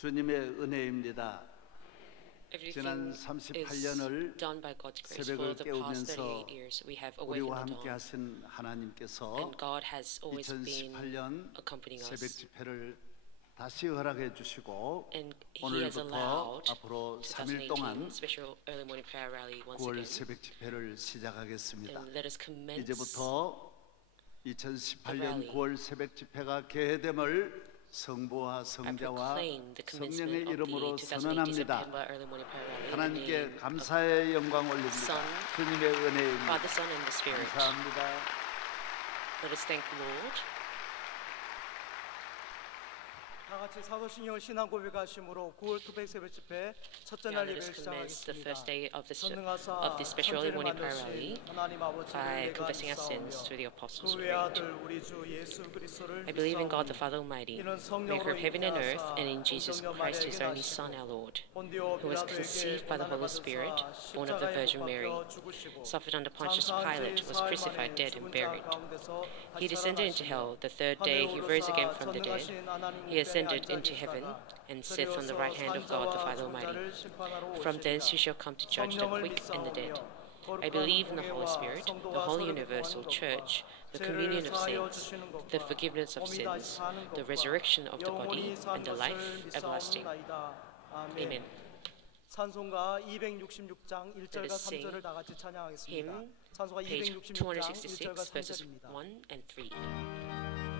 주님의 은혜입니다. 지난 Everything 38년을 is done by God's grace. 새벽을 For the past 깨우면서 38 years, we have 우리와 awakened the 함께 dawn, 하신 하나님께서 and God has always been 2018년 accompanying 새벽 us. 집회를 다시 허락해 주시고 And He has 오늘부터 allowed 앞으로 3일 2018 동안 special early morning prayer rally once 9월 again. 새벽 집회를 시작하겠습니다. And let us commence 이제부터 2018년 rally. 9월 새벽 집회가 개회됨을 성부와 I 성자와 proclaim the 성령의 commencement of 이름으로 the 2018 선언합니다. September early morning prayer rally in the 하나님께 name of 감사의 영광 올립니다. Son, 주님의 은혜입니다. Father, Son, and the Spirit. 감사합니다. Let us thank the Lord. 다 같이 사도신경을 신앙 고백하심으로 9월 특별 새벽 집회 첫째 Now 날 let 예배를 us commence the first 시작하겠습니다. day of this 전능하사 special early 천지를 morning prayer rally 만드신 하나님 아버지를 by 내가 confessing our sins 믿사오며 to the apostles' 그 creed. 외아들 우리 주 예수 그리스도를 I believe in God the 믿사오니 Father Almighty, 이는 maker 성령으로 of heaven and earth, 인하사 and in Jesus 성령 Christ, His 마리아에게 only Son, our 나시고 Lord, 본디오 who was 빌라도에게 conceived by the 고난을 Holy Spirit, 받으사 born of the 십자가에 Virgin 못 Mary, 박혀 죽으시고 suffered under Pontius 장사한 Pilate, 지 was 사흘 crucified, 만에 dead, and 죽은 자 buried. 가운데서 He 다시 descended into 살아나시며 hell. The third day He rose again from the dead. 전능하신 하나님 He 우편에 ascended 앉아 into heaven 계시다가 and sits on the right hand of God the Father Almighty. From thence He shall come to judge the quick and the dead. I believe in the Holy Spirit, the whole universal church, the communion of saints, the forgiveness of sins, the resurrection of the body, and the life everlasting. Amen. 찬송가 266장 1절과 Let us sing 3절을 다 같이 찬양하겠습니다. hymn, 찬송가 page 266장 266, 1절과 verses 3절입니다. 1 and 3.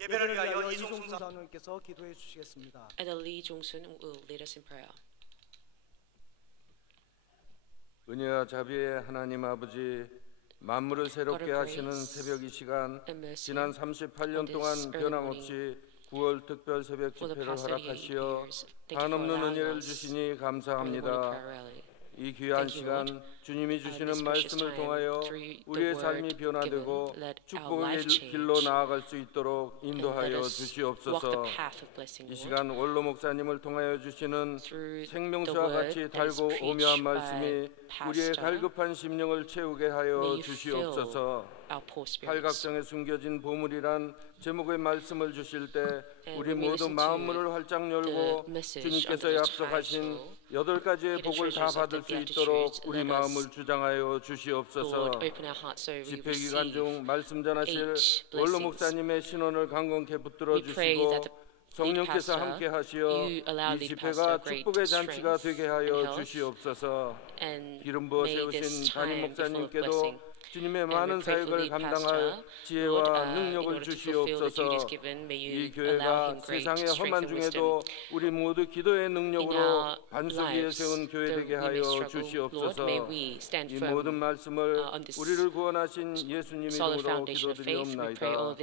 예배를 위하여 이종순 장로님께서 기도해 주시겠습니다. And Lee Jong-sun will lead us in prayer. 은혜와 자비의 하나님 아버지, 만물을 새롭게 하시는 새벽 이 시간, 지난 38년 동안 변함없이 9월 특별 새벽 집회를 허락하시어 한없는 은혜를 주시니 감사합니다. 이 귀한 시간 주님이 주시는 말씀을 통하여 우리의 삶이 변화되고 축복의 길로 나아갈 수 있도록 인도하여 주시옵소서. 이 시간 원로 목사님을 통하여 주시는 생명수와 같이 달고 오묘한 말씀이 우리의 갈급한 심령을 채우게 하여 주시옵소서. 팔각정에 숨겨진 보물이란 제목의 말씀을 주실 때 우리 모두 마음문을 활짝 열고 주님께서 약속하신 8가지의 복을 다 받을 수 있도록 우리 마음을 주장하여 주시옵소서. 집회 기간 중 말씀 전하실 원로 목사님의 신원을 강건케 붙들어 주시고 성령께서 함께 하시어 이 집회가 축복의 잔치가 되게 하여 주시옵소서. 기름 부어 세우신 담임 목사님께도 주님의 많은 사역을 감당할 지혜와 능력을 주시옵소서. 이 교회가 세상의 험한 중에도 우리 모두 기도의 능력으로 반석 위에 세운 교회 되게 하여 주시옵소서. 이 모든 말씀을 우리를 구원하신 예수님 이름으로 기도드리옵나이다.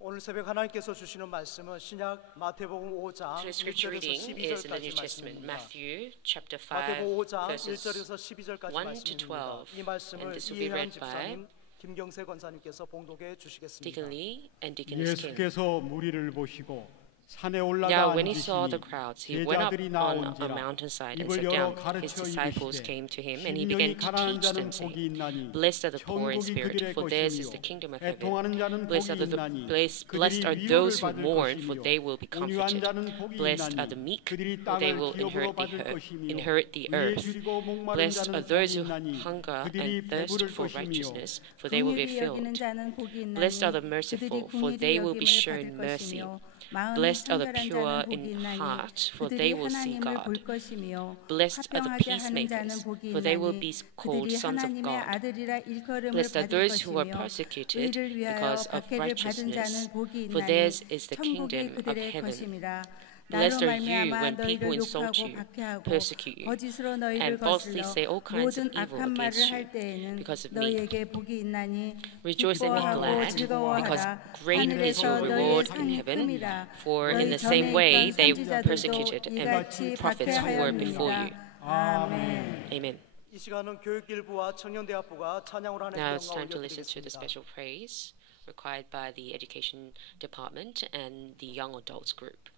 오늘 새벽 하나님께서 주시는 말씀은 신약 마태복음 5장 Today's scripture 1절에서 reading is in the New 12절까지 Testament, 말씀입니다. Matthew chapter 5, 마태복음 5장 verses 1절에서 12절까지 1 to 말씀입니다. 12. 이 말씀을 And this will be 이해한 read by 집사님, 김경세 권사님께서 봉독해 주시겠습니다. Deacon Lee and Deaconess Kim. 예수께서 무리를 보시고 산에 올라가 Now, when he saw the 앉으시니 crowds, he went up 제자들이 on a 나온지라 mountainside and 입을 sat 열어 down. His 가르쳐 disciples 이르시되 came to him, and he 심령이 began to 가난한 teach 자는 them, 복이 saying, 있나니 Blessed are the poor in 천국이 spirit, 그들의 for theirs is the 것이며 kingdom of heaven. 애통하는 자는 Blessed 복이 are 있나니 blessed 그들이 are 위로를 those who 받을 mourn, for 것이며 they will be 온유한 comforted. 자는 복이 Blessed are the 있나니 meek, 그들이 for they 땅을 will 기업으로 받을 것이며 inherit the 의에 earth. 줄이고 목마른 Blessed 자는 are those 복이 who 있나니 hunger 그들이 and thirst 배부를 for 것이며 righteousness, for they will be 긍휼히 여기는 filled. 자는 복이 있나니 Blessed are the 그들이 merciful, for 긍휼히 they will be 여김을 shown 받을 mercy. 것이며 마음이 Blessed are the 청결한 pure 자는 복이 in 있나니 heart, for 그들이 they will see 하나님을 볼 God. 것이며 Blessed are the 화평하게 하는 자는 peacemakers, 복이 for they will 있나니 be called 그들이 sons of 하나님의 God. 아들이라 일컬음을 Blessed are 받을 those who are 것이며 persecuted 의를 위하여 because of 박해를 받은 자는 righteousness, 복이 for 있나니 theirs is the 천국이 kingdom of 그들의 heaven. 것임이라. Blessed 나로 are you 말미암아 when people 너희를 insult 욕하고 you, 박해하고 persecute you, 거짓으로 너희를 and falsely 거슬러 say all kinds of 모든 evil 악한 말을 against 할 you 때에는 because of me. 너희에게 복이 있나니 Rejoice and be 기뻐하고 glad, because 즐거워하라. great is your 하늘에서 너희의 reward in 상이 heaven. 큼이라. For in 너희 the same 전에 way 있던 they 선지자들도 persecuted and 이같이 prophets who were before you. 박해하였느니라. 아멘. Amen. 이 시간은 교육일부와 청년대학부가 찬양으로 하나님께 Now it's 영광을 time to listen to 올려드리겠습니다. the special praise required by the Education Department and the Young Adults Group.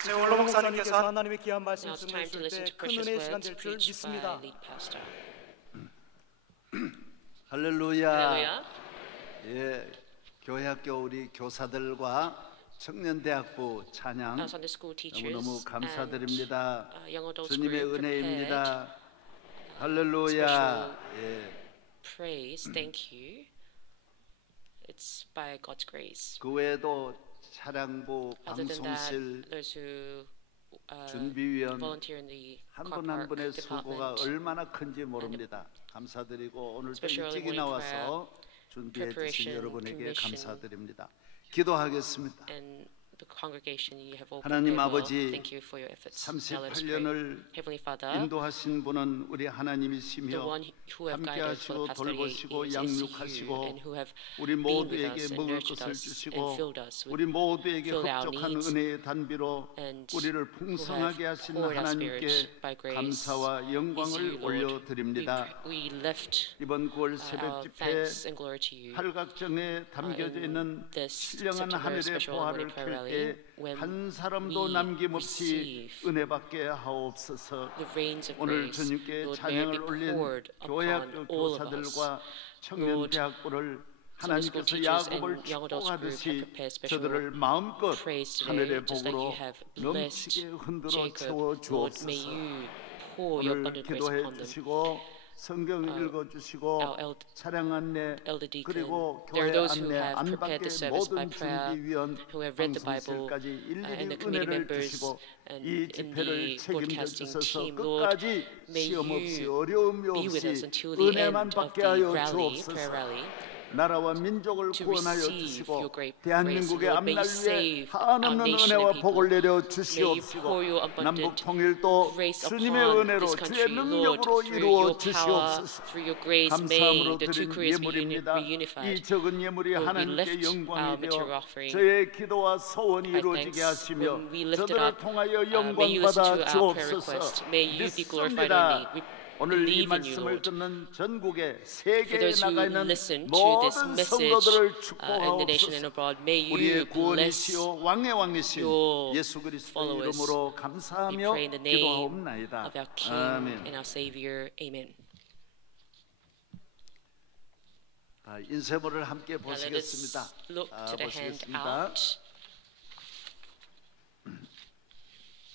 세월로 목사님께서 하나님의 귀한 말씀 Now it's time to 전해주실 listen 때 to 큰 precious 은혜의 시간 words 될 줄 preached 믿습니다. by lead pastor. 할렐루야. Hallelujah. 예, 교회학교 우리 교사들과 청년대학부 찬양 Our Sunday school teachers 너무너무 감사드립니다. and young adults 주님의 group prepared 은혜입니다. 할렐루야. 예, praise. Thank you. It's by God's grace. 그 외에도 차량부, Other than that, 방송실 those who 준비위원 volunteer in the 한 car 분 한 park 분의 수고가 department, 얼마나 큰지 모릅니다. 감사드리고 오늘도 Special 일찍 morning 나와서 준비해 주신 preparation, 여러분에게 commission. 감사드립니다. 기도하겠습니다. and the congregation, you have all 하나님 prepared well. 아버지, Thank you for your efforts. Now let us pray. 38년을 Heavenly Father, 인도하신 분은 우리 the 하나님이시며 one who have 함께 guided for 하시고 the past 38 돌보시고 years is you, 양육하시고 and who have 우리 been with 모두에게 us and 먹을 nurtured 것을 us and 주시고 filled us with 우리 모두에게 filled our 흡족한 needs 은혜의 단비로 and 우리를 who 풍성하게 have 하신 poured our 하나님께 spirit by grace 감사와 is you, 영광을 Lord. 올려드립니다. We lift 이번 9월 새벽 our 집회 thanks and glory to you. 팔각정에 담겨져 in 있는 this 신령한 September 하늘의 special 보화를 morning prayer 켤 rally, 때 when 한 사람도 we 남김없이 receive 은혜 받게 하옵소서. the rains of 오늘 grace, 주님께 Lord, may it 찬양을 be 올린 poured 교회학교 upon all of us. 교사들과 청년 Lord, 대학부를 Sunday school 하나님께서 teachers 야곱을 and young adults group have 축복하듯이 prepared special 저들을 마음껏 praise today, 하늘의 just like 복으로 you have blessed 넘치게 흔들어 Jacob. 채워 Lord, may 주옵소서. you pour your 오늘 abundant grace 기도해 upon them. 주시고 성경 읽어주시고 our 차량 안내 elder deacon. 그리고 There are 교회 those who 안내 have 안팎의 prepared the service by 모든 prayer, 준비위원 who have read the Bible, 방송실까지 and 일일이 the committee 은혜를 members 주시고 and 이 in 집회를 the 책임져 broadcasting 주셔서 team. Lord, 끝까지 may 시험 없이 you 어려움이 be with us 없이 until the end 은혜만 of 받게 the 하여 prayer 주옵소서. rally. 나라와 민족을 To 구원하여 receive 주시고 your great 대한민국의 grace, Lord. May 앞날 you 위에 save 한없는 our nation 은혜와 and 복을 people. 내려 May you 주시옵시고 pour your abundant 남북 통일도 grace 주님의 upon 은혜로 this 주의 country, Lord, 능력으로 through 이루어 your power, 주시옵소서. through your grace. 감사함으로 May the two 드린 Koreas be 예물입니다. reunified. 이 적은 예물이 Lord, we 하나님께 lift 영광이 our 되어 material offering 저의 기도와 소원이 by 이루어지게 thanks. 하시며 When we lift it 저들을 up, 통하여 may you listen 영광받아 to our prayer 주옵소서. request. May you be glorified 믿습니다. on me. We 오늘 이 believe in you, 말씀을 Lord. 듣는 전국의 For 세계에 those who 나가 있는 listen to this 모든 message 성도들을 in the nation and 축복하옵소서. abroad, may you 우리의 bless 구원이시오 왕의 왕이신 your 예수 그리스도의 followers. 이름으로 We 감사하며 pray in the name 기도하옵나이다. of our King 아멘. and our Savior. Amen. 인쇄물을 함께 Now let 보시겠습니다. us look to the 보시겠습니다. handout.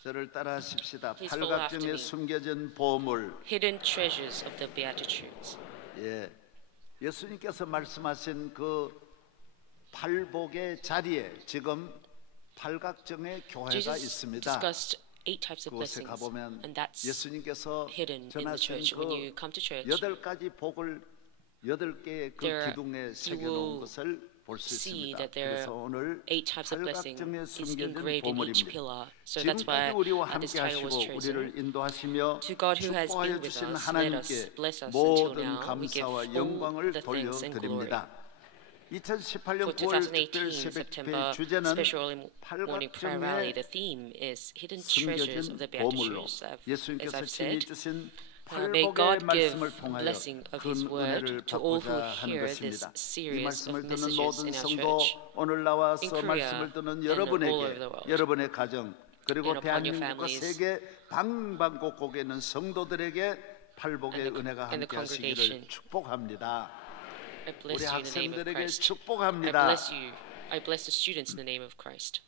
저를 따라하십시다. Please follow after 팔각정에 me. 숨겨진 보물. Hidden treasures of the Beatitudes. 예, 예수님께서 말씀하신 그 팔복의 자리에 지금 팔각정의 교회가 Jesus 있습니다. discussed 8 types of 그곳에 blessings, 가보면 and that's 예수님께서 hidden in the 전하신 church. When you 그 come to church, 8가지 복을 8개의 그 there 기둥에 you 새겨놓은 will 것을 볼 수 see 있습니다. that there 그래서 오늘 8 types of blessing 팔각정에 is 숨겨진 engraved in each 보물입니다. pillar. So that's 지금까지 why 우리와 this 함께 title was 하시고 chosen. 우리를 인도하시며 To God who has 축복하여 been with 주신 us, let us 하나님께 bless us until 모든 now. We give 감사와 all 영광을 the thanks and glory. 돌려드립니다. 2018년 For 9월 특별 2018 새벽 September 집회의 주제는 special morning prayer rally, the 팔각정에 theme is hidden treasures of 숨겨진 the 보물로 Beatitudes. As 예수님께서 I've 친히 said, 주신 may 팔복의 God give 말씀을 통하여 blessing of 큰 His word 은혜를 to all who 받고자 하는 hear this 것입니다. 이 series 말씀을 of 듣는 messages 모든 in our 성도 church. 오늘 나와서 in Korea 말씀을 듣는 and all over 여러분에게 the world. 여러분의 가정 그리고 and upon your 대한민국과 families. 세계 방방곡곡에 있는 성도들에게 팔복의 은혜가 and the 함께하시기를 congregation. 축복합니다. I 우리 bless you in the name of 학생들에게 Christ. I 축복합니다. bless you. I bless the students in the name of Christ.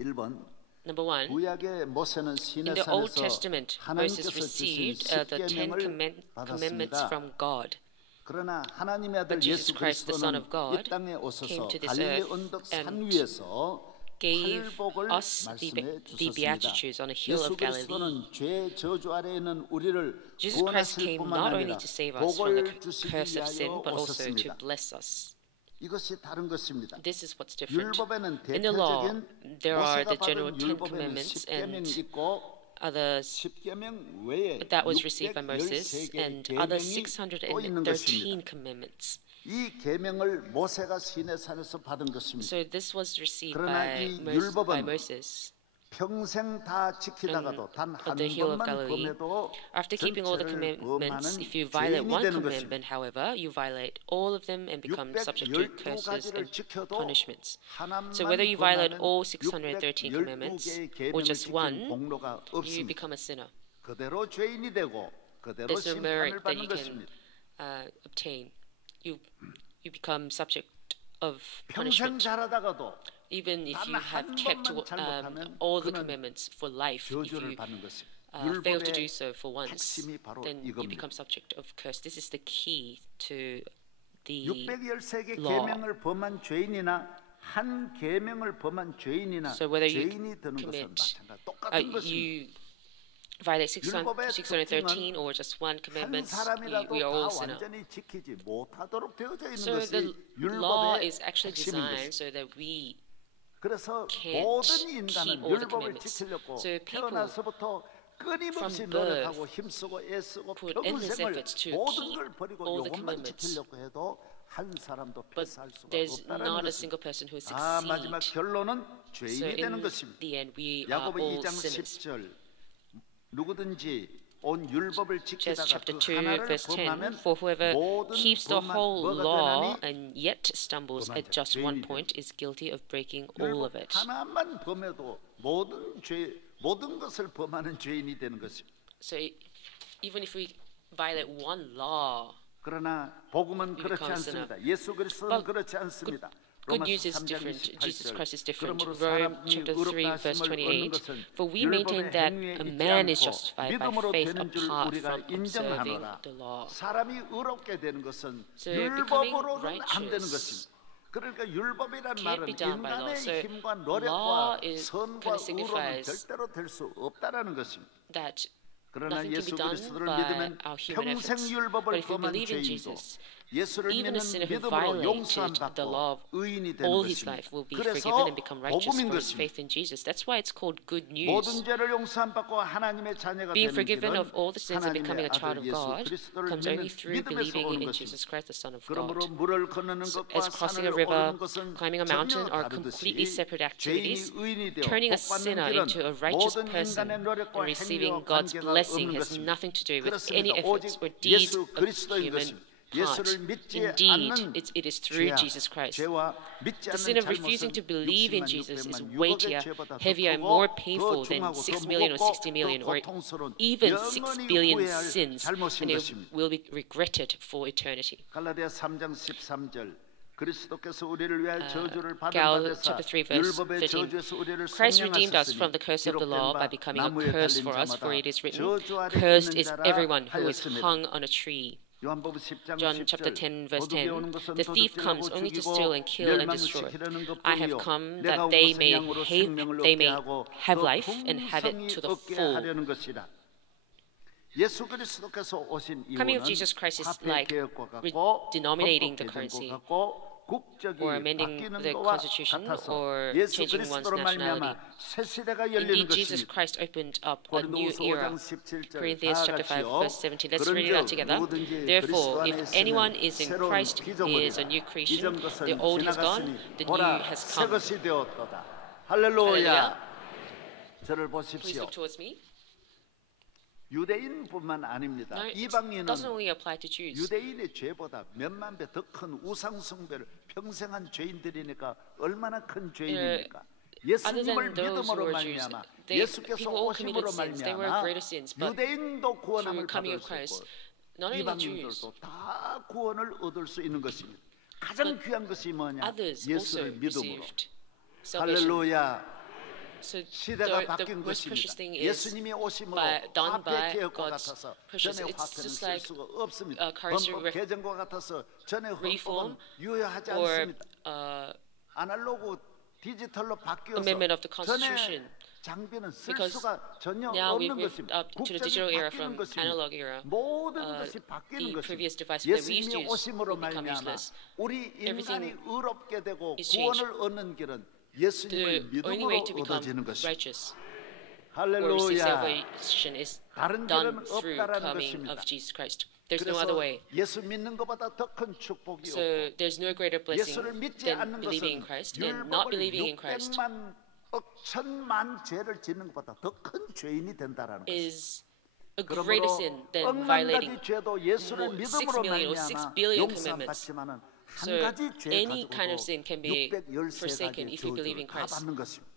1번 Number 1. 구약의 모세는 In the Old 시내산에서 Testament, Moses 하나님께서 주신 received the 10 십계명을 commandments 받았습니다. from God. 그러나 하나님의 아들 But Jesus 예수 Christ, the Son 그리스도는 of God, 이 땅에 came 오셔서 to this 갈릴리 earth 언덕 산 and 위에서 gave 팔복을 us 말씀해 the 주셨습니다. Beatitudes on a hill 예수 of Galilee. 그리스도는 죄 저주 아래에 있는 우리를 Jesus Christ 구원하실 came 뿐만 not only 아니라 to save us from the 복을 주시기 curse of sin, 위하여 but also to 오셨습니다. bless us. 이것이 다른 것입니다. This is what's different. 율법에는 In the law, 대표적인 there are 모세가 the general 받은 10 율법에는 commandments and 10계명이 있고 others 10계명 외에 that was received by Moses 613개의 and other 계명이 또 있는 것입니다. 613 commandments. 이 계명을 모세가 시내산에서 받은 것입니다. So this was received 그러나 by 이 by 율법은 Moses 평생 다 지키다가도 단 한 the hill of 번만 Galilee. 범해도 After keeping all the 전체를 commandments, 범하는 if you violate 죄인이 one 되는 commandment, 것입니다. however, you violate all of them and become subject to curses 612가지를 and 지켜도 punishments. 하나만 So whether you violate 범하면 all 613 commandments 612개의 or 계명을 just 지킨 one, 공로가 you 없습니다. become a sinner. 그대로 죄인이 되고 그대로 There's no 심판을 merit that 받는 you can 것입니다. obtain. You become subject of 평생 punishment. 잘하다가도 Even if 단 you have 한 kept 번만 잘못하면 all the 그는 commandments for life, if 저주를 you 받는 것입니다. fail to do 율법의 so for once, 핵심이 바로 then you 이겁니다. become subject of curse. This is the key to the 613개 law. 계명을 범한 죄인이나 한 계명을 범한 죄인이나 So whether you 죄인이 되는 것은 commit, 마찬가지 똑같은 것입니다. you violate 율법의 613 or just one 한 commandment, 사람이라도 we are 다 all sinner. 완전히 지키지 못하도록 되어져 있는 So 것이 the law 율법의 is actually 핵심인 designed 것입니다. so that we 그래서 can't 모든 keep 인간은 all the 율법을 commandments. 지키려고 So people 태어나서부터 끊임없이 from 노력하고 힘쓰고 애쓰고 put endless 평생을 efforts to 모든 keep 걸 버리고 all the 이것만 commandments. 지키려고 해도 한 사람도 But 패스할 수가 there's 없다는 not a 것입니다. single person who 마지막 succeeds. 결론은 So 죄인이 되는 in 것입니다. the end, we are 야고보 all 2장 sinners. 10절 누구든지 온 율법을 Just 지키다가 chapter 그 2, 하나를 verse 10. 범하면 For whoever 모든 keeps the 범한 whole 뭐가 law 되나니 and yet stumbles at 범한 자, just one 죄인이 point is guilty of breaking all 율법 of it. 하나만 범해도 모든 것을 범하는 죄인이 되는 것입니다. So even if we violate one law, 그러나 복음은 He 그렇지 becomes sinner. 않습니다. 예수 그리스도는 But 그렇지 않습니다. good news 로마서 is 3장 different. Jesus 28절. Christ is different. 그러므로 Rome 사람이 chapter 3, 의롭다 verse 하심을 얻는 28. 것은 For we maintain 율법의 that 행위에 a 있지 man is 않고 justified by 믿음으로 faith 되는 줄 apart 우리가 from observing 인정하노라. the law. 사람이 의롭게 되는 것은 So becoming 율법으로는 안 되는 righteous 것입니다. 그러니까 율법이란 can't 말은 be done by law. 인간의 So 힘과 law 노력과 is 선과 kind of 의로는 signifies 절대로 될 수 없다라는 것입니다. That 그러나 nothing can 예수 be done 그리스도를 by 믿으면 our human 평생 efforts. But 율법을 if we 범한 believe in 죄인도 Jesus, 예수를 even 믿는 a sinner who 믿음으로 violated 용서함 the law 받고 의인이 되는 all his 것입니다. life will be 그래서 forgiven and become righteous 복음인 for his 것입니다. faith in Jesus. That's why it's called good news. 모든 죄를 용서함 받고 하나님의 자녀가 Being 되는 forgiven 길은 of all the sins and becoming 하나님의 a child 아들 of 예수 God 그리스도를 comes only through 믿음에서 believing 오는 in 것입니다. Jesus Christ, the Son of 그러므로 God. 물을 건너는 So 것과 as crossing a 산을 river, 오르는 것은 climbing a 전혀 mountain are completely 다르듯이 separate activities. 죄인이 의인이 되어 Turning a 복 받는 sinner 길은 into a righteous 모든 person 인간의 and 노력과 receiving 행위와 God's 관계가 blessing 없는 has 것입니다. nothing to do with any 그렇습니다. efforts 오직 or deeds 예수 of 그리스도인 human 것입니다. heart. 예수를 믿지 Indeed, 않는 it is through 죄와 Jesus Christ. 죄와 믿지 The sin 않는 of refusing to 잘못은 believe in 60만 Jesus is 600만 weightier, 6억의 죄보다 더 heavier, and 크고 more 더 painful than 중하고 6 더 million or 무겁고 60 million 더 or 고통스러운 even 6 영원히 billion 후회할 sins, 잘못인 and it 것입니다. will be regretted for eternity. 갈라디아 3장 13절 그리스도께서 우리를 위하여 저주를 Gal 받은 chapter 3 바되사 verse 율법의 13. 저주에서 우리를 Christ redeemed us from the curse of the law by 기록된 becoming 바 a 나무에 curse 달린 for us, for it is 자마다 written, 저주 아래 "Cursed 있는 is 자라 everyone who is 하였습니다. hung on a tree." 요한복음 10장 John chapter 10절 10 verse 도둑이 10. 오는 것은 The thief comes 도둑질하고 only to 죽이고 steal and kill and destroy. 멸망시키려는 I have 것뿐이요 come 내가 that 온 they 것은 may 양으로 have, 생명을 they 얻게 may 하고 have 더 life and have it 풍성히 to the 얻게 full. 하려는 것이라. 예수 그리스도께서 오신 Coming 이유는 of Jesus Christ is 화폐 like 개혁과 같고 denominating 헌법 the currency, 개정과 같고 국적이 or amending 바뀌는 the 것과 constitution, 같아서 or 예수 changing one's 그리스도로 말미암아 nationality. 새 시대가 열리는 Indeed, Jesus 것입니다. Christ opened up a new 고린도후서 era. 5장 17절 Corinthians 다 chapter 5 같이요. verse 17. Let's read that together. 누구든지 Therefore, 그리스도 안에 if 있으면 anyone is in 새로운 Christ, he is a 피조물이라. new creation. 이전 것은 The old has gone, 지나갔으니 the new 보라 has 새 come. 것이 되었도다. 할렐루야. 저를 Please 보십시오. look towards me. 유대인뿐만 아닙니다. No, it 이방인은 doesn't only apply to Jews. 유대인의 죄보다 몇만 배 더 큰 우상 숭배를 평생 한 죄인들이니까 얼마나 큰 죄인입니까? Other 예수님을 than those who 믿음으로 were Jews, 말미암아 they, 예수께서 people all 오심으로 committed sins. They were 말미암아 greater sins, but 유대인도 구원함을 through coming 받을 of 수 Christ, 있고 not only Jews, 이방인들도 다 구원을 얻을 수 있는 것입니다. 가장 귀한 것이 뭐냐? others also 예수를 믿음으로. received salvation. 할렐루야. So 시대가 the 바뀐 most precious 것입니다. thing is 예수님이 오심으로 done by 화폐 개혁과 God's 같아서 precious. 전에 It's 화폐는 just 쓸 like 수가 없습니다. currency 헌법 개정과 같아서 전에 reform 헌법은 유효하지 or 않습니다. 아날로그 디지털로 바뀌어서 amendment of the 전에 Constitution. 장비는 쓸 Because 수가 전혀 now we've 없는 moved 것입니다. up to the digital 국적이 era 바뀌는 from 것입니다. analog era. 모든 것이 바뀌는 The previous 것입니다. device that we used 예수님이 to use 오심으로 will become 말미암아 useless. 우리 인간이 Everything 의롭게 되고 is changed. 구원을 얻는 길은 The 예수님을 only way 믿음으로 to become 얻어지는 것입니다. righteous or receive 할렐루야. salvation is 다른 done 길은 through 없다라는 coming 것입니다. of Jesus Christ. There's no other 그래서 way. 예수 믿는 것보다 더 큰 축복이 So 없고 there's no greater blessing 예수를 믿지 than 않는 believing in 것은 Christ, and not 율법을 believing in Christ 600만 억 천만 죄를 짓는 것보다 더 큰 죄인이 된다라는 것입니다. is a 그러므로 greater sin than 억만 violating 가지 죄도 예수를 more- 믿음으로 6 million or 6 말미암아 billion 용서받지만은 commandments. 한 So 가지 죄 any kind of sin 가지고도 can be 613가지 forsaken if you believe 저주를 in 다 Christ. 받는 것입니다.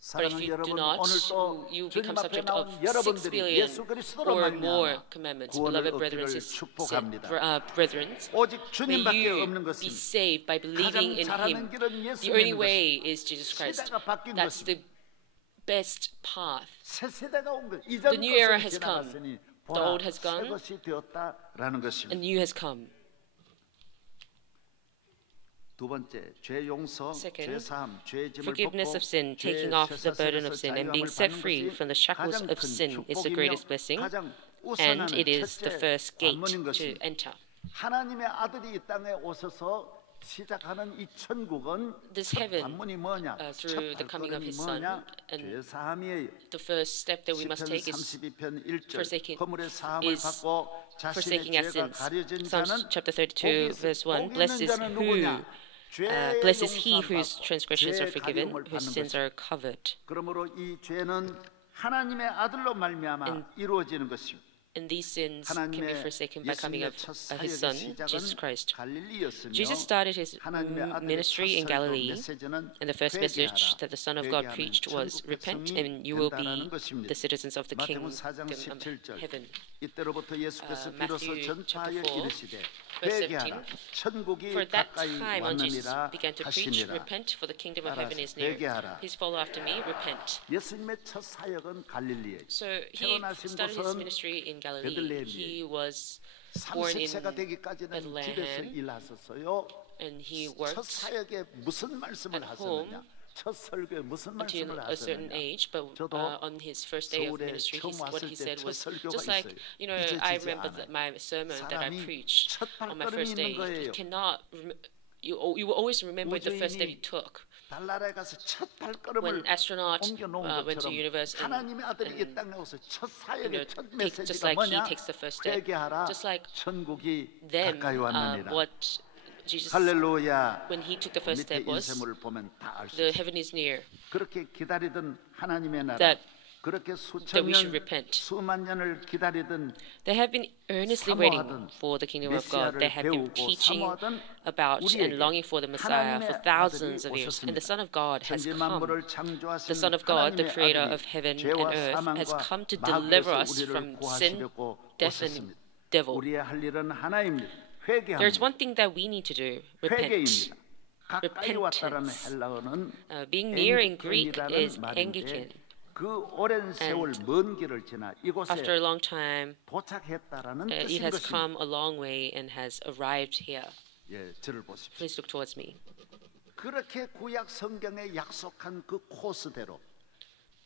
But if 사랑하는 you do 여러분, not, 오늘 또 you 주님 become 앞에 subject 나온 of 6 여러분들이 billion 예수 그리스도로 or more 말미암아 commandments. 구원을 Beloved brethren, 얻기를 축복합니다. brethren, 오직 may 주님밖에 you 없는 be 것입니다. saved by believing in 가장 Him. 잘하는 길은 예수 The only 믿는 way is Jesus Christ. 시대가 바뀐 That's 것입니다. the best path. 새 세대가 온 것. 이전 The new era 것은 has come. 지나갔으니 The 보라 old has 새 gone. 것이 되었다라는 것입니다. And new has come. 두 번째, 죄 용서, Second, 죄 사함, 죄 짐을 Forgiveness 벗고 of sin, 죄 taking off the burden 쇠사슬에서 of sin, and 자유함을 being set 받는 free 것이 from the shackles 가장 of 큰 sin is the 축복이며 greatest blessing, 가장 and 우선하는 it is the 첫째 first gate 관문인 to 것입니다. enter. 하나님의 아들이 이 땅에 오셔서 시작하는 이 천국은 This 첫 heaven, 관문이 뭐냐? through 첫 the coming of 발걸음이 His Son, 뭐냐? and 죄 사함이에요. the first step that we must 시편 take is 32편 1절 forsaking- 허물의 사함을 is 받고 자신의 forsaking our 죄가 sins. 가려진 Psalms 자는 chapter 32, verse 1. Blessed is blessed is he whose transgressions are forgiven, whose sins are covered. 그러므로 이 죄는 하나님의 아들로 말미암아 이루어지는 것입니다. And these sins can be 하나님의 forsaken by coming 예수님의 of 첫 His 사역의 Son, 시작은 Jesus Christ. 갈릴리였으며 Jesus started His 하나님의 아들의 ministry in 첫 설교 Galilee, 메시지는 and the first message 회개하라. that the Son of God 회개하면 preached was, 천국 repent 백성이 and you will be 된다라는 것입니다. the citizens of the 마태복음 kingdom 4장 of 17절 heaven. 이때로부터 예수께서 비로소 Matthew 전파하여 chapter 4, 이르시되 verse 회개하라 17. 천국이 For at that 가까이 time when Jesus 왔느니라 began to preach, 하시니라. repent, for the kingdom of heaven is 따라서 near. 회개하라. Please follow after me, repent. 예수님의 첫 사역은 갈릴리에 So he 태어나신 started his 곳은 ministry in Galilee. 베들레헴이에요. He was born in 30세가 되기까지는 집에서 Bethlehem, 일하셨어요. and he 첫 worked 사역에 무슨 말씀을 at 하셨느냐? 첫 설교에 무슨 until 말씀을 a certain 하셨느냐? age, but 저도 on his first day of 서울에 ministry, 처음 what 왔을 he 때 said 첫 was 설교가 just like, 있어요. you know, I 잊어지지 remember 않아요. my sermon that I 사람이 preached 첫 on my 발걸음이 first day. 있는 거예요. You cannot, you will always remember the first step you 우주인이 took. 달나라에 가서 첫 When 발걸음을 astronaut 옮겨 놓은 went to 것처럼 universe 하나님의 아들이 이 and 땅에 오서 첫 you 사역의 know, 첫 just 메시지가 like he 뭐냐? takes the first step, 회개하라. just like 천국이 them, 가까이 왔느니라. what Jesus, 할렐루야. when he took the first 밑에 step was, 인쇄물을 보면 다 알 수 the 있어요. heaven is near. 그렇게 기다리던 하나님의 나라, That 그렇게 that 수천 we should 년, repent. 수만 년을 기다리던 They have been earnestly waiting for the kingdom of God. They have been 배우고 teaching 사모하던 about and longing for the Messiah for 하나님의 thousands 아들이 of years. And the 오셨습니다. Son of God has 천지 come. 만물을 창조하신 The Son of God, the 하나님의 creator 아들이 of heaven and 죄와 earth, has 사망과 come to deliver 마귀에서 us 우리를 from sin, 구하시려고 death, and 오셨습니다. devil. 우리의 할 일은 하나입니다. There's 회개합니다. one thing that we need to do, repent. 회개입니다. 가까이 왔다라는 repentance. 헬라어는 Being near in Greek 앵기켄이라는 is 말인데 Anglican. 그 오랜 세월 먼 길을 지나 이곳에 After a long time, 도착했다라는 it 뜻인 has 것입니다. come a long way and has arrived here. 예, 저를 보십시오. Please look towards me. 그렇게 구약 성경에 약속한 그 코스대로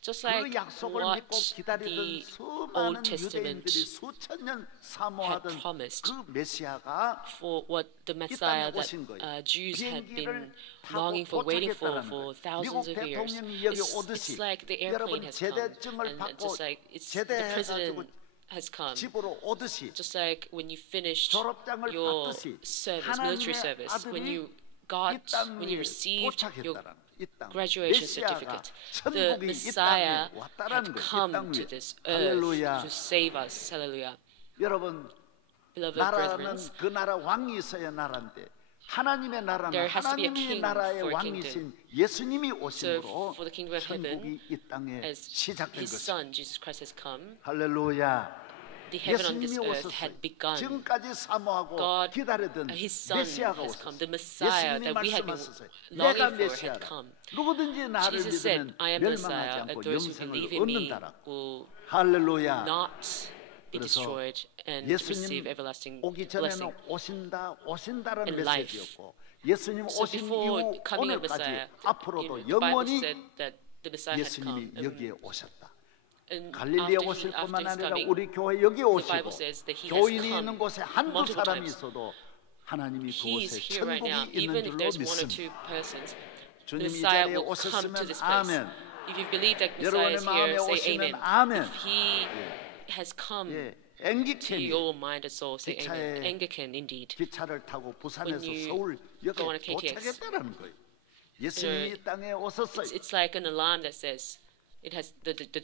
Just 그 like 약속을 what 믿고 기다리던 the 수많은 Old Testament 유대인들이 수천 년 사모하던 promised 그 메시아가 for what the 이 땅에 Messiah that 오신 거예요. Jews had been 비행기를 타고 longing for, waiting for 도착했다는 거예요. thousands 미국 of years. 대통령이 여기 It's 오듯이 like the airplane 여러분 has come, 제대증을 and 받고 just like it's the 제대해가지고 president has come. 집으로 오듯이 Just like when you finished 졸업장을 your 받듯이 service, military 하나님의 service, when 아들이 you got, 이 when you 땅에 received your 도착했다라는 이 땅, graduation 메시아가 certificate, the 천국이 이 Messiah 땅에 왔다라는 had 거예요. 이 come 땅 to 위에. this earth 할렐루야. to save us. Hallelujah. 여러분 Beloved 나라는 brethren, 그 나라 왕이 있어야 나라인데 하나님의 나라는 There has to be a 하나님의 king 나라의 for a 왕이신 예수님이 So 오심으로 for the kingdom of heaven, 천국이 이 땅에 as 시작된 His 것입니다. Son Jesus Christ has come, 할렐루야. the heaven on this 예수님이 earth 오셨어요. had begun. 지금까지 사모하고 God, 기다리던 His Son 메시아가 has come. 오셨어요. The Messiah 예수님이 that we had been 말씀하셨어요. longing 내가 for had 메시아라. come. 누구든지 나를 Jesus said, 믿으면 I am the 멸망하지 Messiah, 않고 and those who 영생을 believe in me 얻는다라. will 할렐루야. not be 그래서 destroyed and receive 예수님 everlasting 오기 blessing. 전에는 오신다라는 and life. 메시지였고 예수님 So 오신 before 이후 coming of 오늘까지 Messiah, 앞으로도 the Bible 영원히 said that the Messiah had come. 예수님이 여기에 오셨다. And 갈릴리에 after 오실 뿐만 his 아니라 coming, 우리 교회 여기 오시고 Bible says that he has 교인이 come 있는 곳에 한두 multiple 사람이 times. 있어도 하나님이 He is 그곳에 here right now. 천국이 Even 있는 if 줄로 there's one or 믿습니다. two persons, the 주님 이 Messiah 자리에 will come to 오셨으면 this place. 아멘. If you believe that Messiah 여러분의 is 마음에 here, say 오시면 amen. 아멘. If he has come 예, to 앵기캔이 your mind and soul, say 기차에 amen. Anglican indeed. 기차를 타고 부산에서 When you 서울 go on a 여기 KTX. 도착했다는 거예요. 예수님이 이 땅에 오셨어요. It's like an alarm that says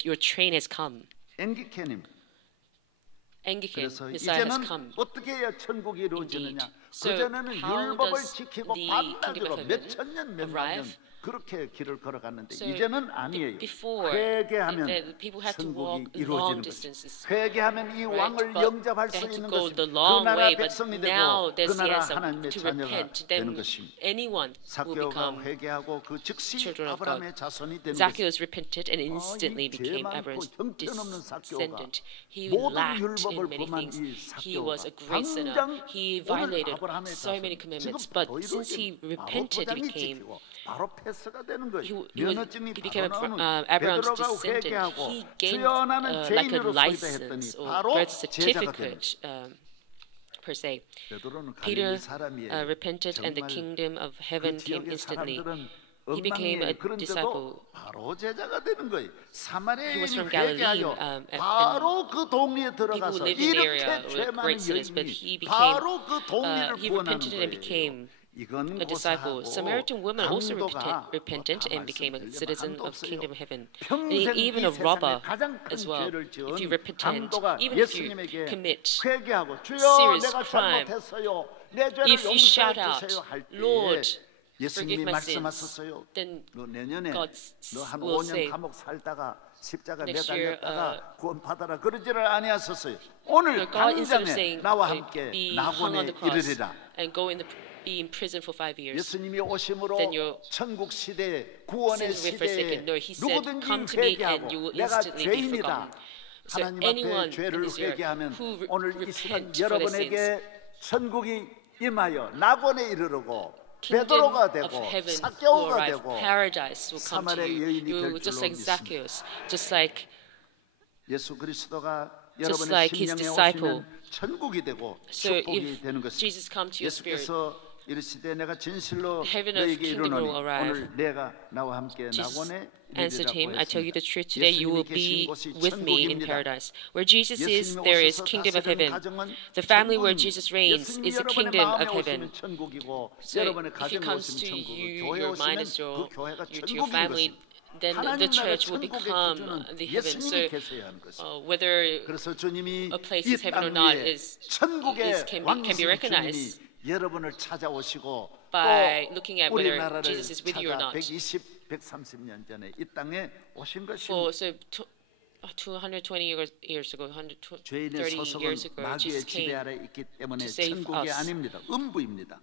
your train has come. 앵기캔입니다. Anglican, 그래서 Messiah has 이제는 come. 어떻게 해야 천국이 이루어지느냐? So 그전에는 how 율법을 does 지키고 the 밤낮으로 kingdom of 몇 heaven 천 년, 몇만 년 arrive? 그렇게 길을 걸어갔는데 So 이제는 아니에요. before, 회개하면 the people had to 천국이 walk 이루어지는 long 거죠. distances. 회개하면 이 왕을 But 영접할 they 수 had to 있는 go 것입니다. the 그 long 나라 way, but 백성이 now 되고 그 there's the 나라 answer 하나님의 to 자녀가 repent. 되는 Then 것입니다. anyone will 삭개오가 become 회개하고 그 즉시 children of God. 아브라함의 자손이 되는 것입니다. Zacchaeus repented and instantly 이 became 죄 Abraham's 많고 형편없는 삭개오가 descendant. He 모든 lacked 율법을 in many 범한 things. 이 He was a 삭개오가 great sinner. 당장 He 오늘 violated 아브라함의 so many 자손 commandments. 지금 But 더 since he 이루어진 바로 repented, he 포장이 became 찍히고 바로 패스가 되는 거예요. he 면허증이 became 바로 나오는 Abraham's 베드로가 descendant. 회개하고 He gained 주여 나는 like a 죄인으로서 license 했더니 or 바로 birth 제자가 되는 certificate per se. 베드로는 Peter 갈릴리 사람이에요. repented, and the 정말 kingdom of 그 heaven came 지역의 instantly. 사람들은 He became a 엉망이에요. disciple. 그런데도 바로 제자가 되는 거예요. He was 사마리아인이 from Galilee, 회개하여 and 바로 그 동리에 people who 들어가서 lived in the 이렇게 area 죄 were 많은 great sinners, but he 여인이 became, 바로 그 동리를 he 구원하는 repented and 거예요. became 이건 a disciple. 고사하고 Samaritan woman also 강도가 repented 다 and became a 말씀드리면 citizen 한도 of 없어요. kingdom of heaven. 평생 Even 이 a robber 세상에 가장 큰 as well. 죄를 지은 If you repent, 강도가 even if you 예수님에게 commit 회개하고 주여 serious 내가 crime, 잘못했어요. 내 죄를 if you shout 용서해 out, 주세요 할 때 Lord, 예수님이 forgive my sins, 말씀하셨어요. then 너 내년에 God 너 한 will 5년 say, 감옥 살다가 십자가 next year, 매달렸다가 구원 받아라 그러지를 아니하셨어요. 오늘 So God, instead of 당장에 saying, 나와 함께 be hung on 낙원에 the cross 이르리라. and be in prison for 5 years, 예수님이 오심으로 then your 천국 시대 구원의 sins will be 시대에 forsaken. No, he said, 누구든지 come to me and 회개하고 you will 내가 instantly be 죄인이다. forgotten. So 하나님 anyone 앞에 죄를 in this year 회개하면 who 오늘 이 시간 repent for their sins, 여러분에게 천국이 임하여 낙원에 이르르고 kingdom 베드로가 of 되고 heaven will 삭개오가 arrive, 되고 paradise will come to 사마리아 you. 여인이 You 될 just 줄로 like 믿습니다. Zacchaeus, just like 예수 그리스도가 Just 여러분의 like his 심령에 disciple. 오시면 천국이 되고 So 축복이 if 되는 것입니다. Jesus come to your spirit, 예수께서 이르시되 내가 진실로 heaven of 너에게 kingdom 이르노니 will arrive. 오늘 내가 나와 함께 Jesus 낙원에 answered him, I tell you the truth, today you 예수님이 will 계신 be 곳이 with me in 천국입니다. paradise. Where Jesus is, 예수님이 there is 오셔서 kingdom of 다스리는 heaven. 가정은 The family where 천국입니다. Jesus reigns 예수님이 is the 여러분의 kingdom 마음에 of heaven. 오시면 천국이고 So 여러분의 if he 가정에 comes 오시면 to 천국이고 you, 교회에 your 오시면 mind is 그 교회가 to your 천국인 family, 것입니다. then the 하나님 나라 church will 천국의 become 기준은 the heaven. So 예수님이 계셔야 하는 것입니다. whether 그래서 주님이 a place 이 is heaven or 땅 not 위에 is 천국의 can be 왕이신 주님이 recognized 여러분을 찾아오시고 by 또 looking at whether 우리나라를 Jesus is with you or 찾아 not. 130년 전에 이 땅에 오신 For 것입니다. 220 years ago, 130 죄인의 서석은 years ago, 마귀의 Jesus 지배 came. 아래 있기 때문에 to save 천국이 us. 아닙니다. 음부입니다.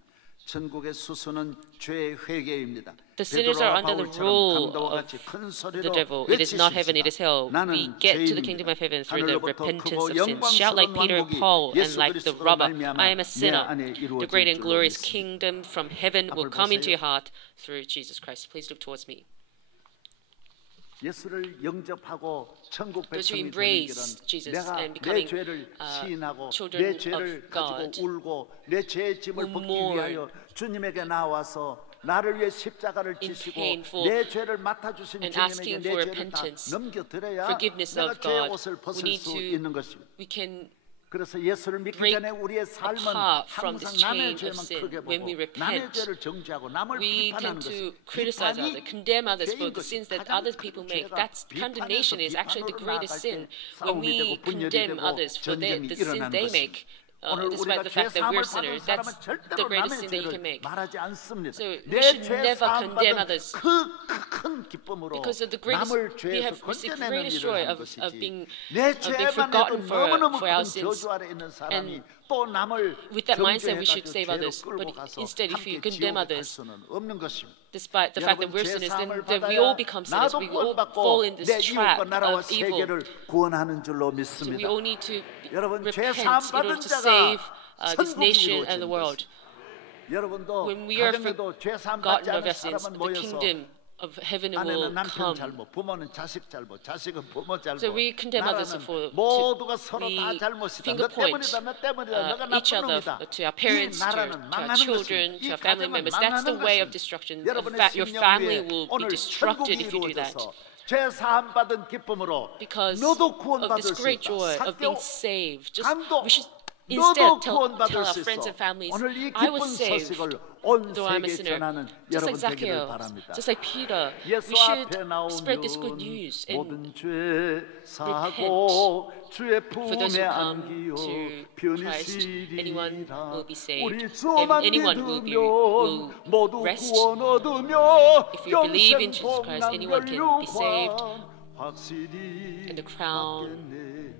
천국의 수수는 죄의 회개입니다. The sinners are 베드로와 under the 바울처럼 rule 강도와 of 같이 큰 소리로 the devil. It is not heaven, it is hell. 외치십시다. We 나는 get to the kingdom 죄인입니다. of heaven through the 하늘로부터 repentance 크고 of sins. Shout like 영광스러운 Peter, 왕국이 Paul, and 예수 like the 그리스도로 robber, 말미암아 I am a 내 sinner. 안에 The 이루어질 great and 줄로 glorious 믿습니다. kingdom from heaven will 앞을 come into 보세요. your heart through Jesus Christ. Please look towards me. 예수를 영접하고 천국 Those who 백성이 되는 embrace 길은 Jesus 내가 and 내 becoming, 죄를 시인하고 children 내 of 죄를 God, 가지고 울고 내 죄의 짐을 who 벗기 mourn 위하여 주님에게 나와서 나를 위해 십자가를 in 지시고 pain for 내 죄를 맡아주신 and 주님에게 asking 내 for 죄를 다 repentance, 넘겨드려야 forgiveness 내가 of 죄의 God. 옷을 We 벗을 need 수 to, 있는 것입니다. we can 그래서 예수를 믿기 break 전에 우리의 삶은 apart from 항상 this 남의 chain of 죄만 sin. 크게 When 보고 we repent, 남의 죄를 정죄하고 남을 we 비판하는 tend to 것입니다. criticize 비판이 others, condemn others for 죄인 the 것이 sins that 가장 other 큰 people make. 죄가 That's condemnation is actually the greatest sin. When we condemn others for the sins they make, 오늘 despite 우리가 the 죄 fact that we're 사함을 받은 sinners, 사람은 that's the 절대로 greatest 남의 sin that you can 죄를 make. 말하지 않습니다. So we 내 should 죄 never 사함 condemn 받은 others. 큰 기쁨으로 Because of the greatest, 남을 we 죄에서 have received 건져내는 greatest 일을 joy 한 of 것이지 being 내 죄만 해도 forgotten 너무너무 for 큰 our sins. 저주 아래 있는 사람이 And 또 남을 with that mindset, we should 정죄해가지고 save 죄로 others. 끌고 But 가서 instead, if you 함께 condemn 지옥에 갈 others, 수는 없는 것입니다. despite the fact that 여러분 we're 죄 sinners, 사함을 then we 받아야 all become sinners. 나도 We all 구원받고 fall in this 내 trap 이웃과 나라와 of evil. 세계를 구원하는 줄로 So 믿습니다. we all need to 여러분 죄 repent 사함 in order 받은 to 자가 save this 천국이 nation and the 이루어지는 world. 것입니다. 여러분도 When we are 가정에도 죄 사함 받지 forgotten of 않은 our sins, 사람은 the 모여서 kingdom of heaven will 아내는 남편 come. 잘못, 부모는 자식 잘못, 자식은 부모 잘못. So we condemn others 나라는 for 모두가 서로 다 we 잘못이다. finger 너 point 때문이다, 너 때문이다. 너가 each 나쁜 other, 놈이다. to our 이 parents, to 나라는 our 망하는 children, 것입니다. to 이 our family 가정은 members. That's the 망하는 way of 것입니다. destruction. In 여러분의 fact, your 심령 family 위에 will be 오늘 destructed 천국이 if you do that. 이루어져서 죄 사함 받은 기쁨으로 Because 너도 of 구원받을 this 수 great 있다. joy of being 사교 saved, just 감독 we should 너도 instead tell 구원받을 our 수 friends 있어. and families, 오늘 이 I 기쁜 was saved, 소식을 온 though I'm a 세계에 sinner. 전하는 Just 여러분 like 되기를 Zacchaeus, 바랍니다. just like Peter, we 예수 should 앞에 spread this good 나오면 news and 모든 죄 사고 주의 for those 품에 who come 안기요 to Christ, anyone 편히시리라 will be saved. 우리 주만 Anyone will 믿으면 모두 rest. 구원 얻으며 If you believe in 영생 Jesus Christ, anyone can be saved, 복락연유관 확실히 and the crown 받겠네.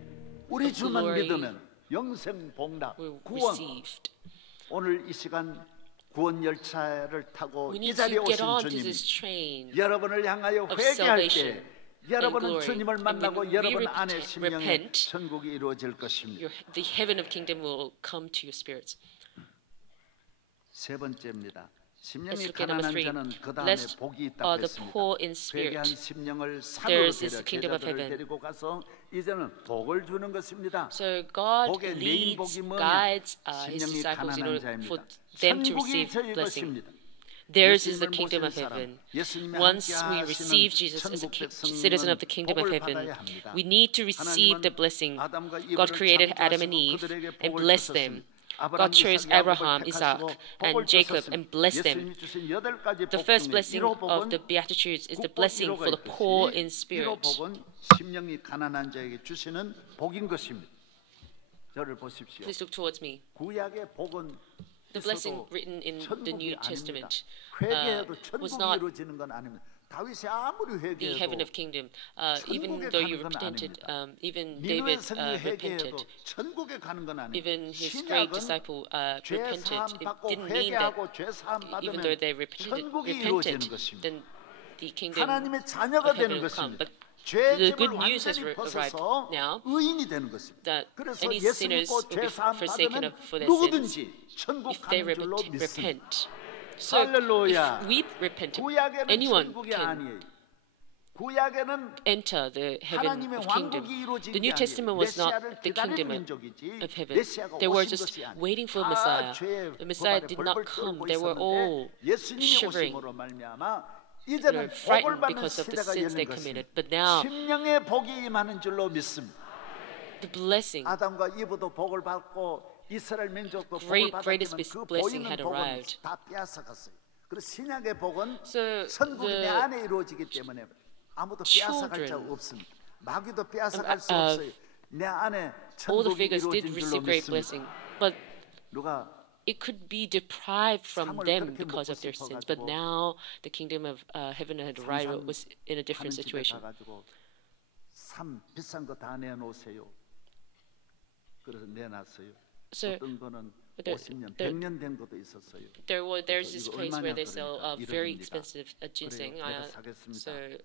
우리 of 주만 glory 믿으면 영생 복락 will 구원 received. 오늘 이 시간 구원 열차를 타고 We 이 need 자리에 to get 오신 on to 주님 this train. 여러분을 향하여 of 회개할 salvation 때 여러분은 and glory. 주님을 And 만나고 when we 여러분 안에 repent, 심령에 천국이 이루어질 것입니다. The heaven of kingdom will come to your spirits. 세 번째입니다. 심령이 look at number 가난한 3. 자는 그 다음에 Blessed 복이 있다고 are the 했습니다. poor in spirit. 회개한 심령을 산으로 Theirs is 데려 the kingdom of 제자들을 heaven. 데리고 가서 이제는 복을 주는 것입니다. So God 복의 메인 leads, 복이 뭐냐? guides His 심령이 disciples in 가난한 order for 자입니다. them to 천국이 receive 저희 blessing. 것입니다. Theirs is the 예수님을 kingdom of 모신 사람, heaven. 예수님의 Once 함께 we 하시는 receive Jesus as a 천국 백성은 citizen of the kingdom of 복을 heaven, 받아야 합니다. we need to receive the 하나님은 blessing. 아담과 God 이브를 created Adam 창조하시고 and Eve 그들에게 and 복을 blessed 주셨습니다. them. 아브라함, God chose 이삭, 야곱을 Abraham, 택하시고 Isaac, 복을 and Jacob 주셨습니다. and blessed them. 예수님이 주신 8가지 The 복 first 중에 blessing 1호 of 복은 the Beatitudes is the 국복 blessing 1호가 for the poor in 있듯이 1호 spirit. 복은 심령이 가난한 자에게 주시는 복인 것입니다. 저를 보십시오. Please look towards me. 구약의 복은 The blessing 있어도 written in the 천국이 New 아닙니다. Testament 회개해도 was 천국이 not 이루어지는 건 아닙니다. 다윗이 아무리 the heaven 회개해도 of kingdom. Even 천국에 though you 가는 건 repented, 아닙니다. even 니느웨 David 성이 repented, 회개해도 천국에 가는 건 아닙니다. even his great 신약은 disciple 죄 repented. 사함 It 받고 didn't mean that 회개하고 죄 사함 even though 받으면 they 천국이 이루어지는 repented, 것입니다. then the kingdom 하나님의 자녀가 of heaven 되는 will come. 것입니다. But 죄짐을 good news has 완전히 arrived 벗어서 now 의인이 되는 것입니다. that 그래서 any 예수 sinners 믿고 will 죄 be 사함 forsaken 받으면 for their 누구든지 sins 천국 if they 가는 줄로 믿습니다. repent. So 할렐루야. if we repent, 구약에는 anyone 천국이 can 아니에요. 구약에는 enter the heaven 하나님의 of kingdom. 왕국이 이루어진 The 게 New Testament 아니에요. was not 메시아를 the kingdom 기다리는 민족이지 of heaven. 메시아가 They were 오신 just 것이 아니에요. waiting for 다 Messiah. 죄의 The Messiah 법안에 did not 벌벌 come. 떨고 They were all 있었는데 예수님이 shivering, 오심으로 말미암아 they 이제는 were 복을 frightened 받는 because of the 시대가 sins they 열린 committed. 것입니다. But now 심령의 복이 임하는 줄로 믿습니다. the blessing, 아담과 이브도 복을 받고 이스라엘 민족도 Great- 복을 greatest 받았지만 그 blessing 보이는 had 복은 arrived. 다 빼앗아갔어요. 그리고 신약의 복은 So 천국이 내 the 안에 이루어지기 때문에 아무도 빼앗아갈 자 children, 없습니다. 마귀도 빼앗아갈 수 uh, 없어요. 내 안에 all the 천국이 figures did 이루어진 줄로 receive great 믿습니다. blessing, but 누가 it could be deprived from 삶을 them 그렇게 because 먹고 of their sins. But 싶어가지고 now the kingdom of heaven had arrived. It was in a different 하는 집에 situation. 가가지고 참 비싼 거 다 내놓으세요. 그래서 내놨어요. So 어떤 거는 the- 50년, the- 100년 된 것도 있었어요. there's this 이거 place where they 얼마냐 sell 그러니까 very 이러십니다. expensive ginseng. 그래요, 내가 사겠습니다. So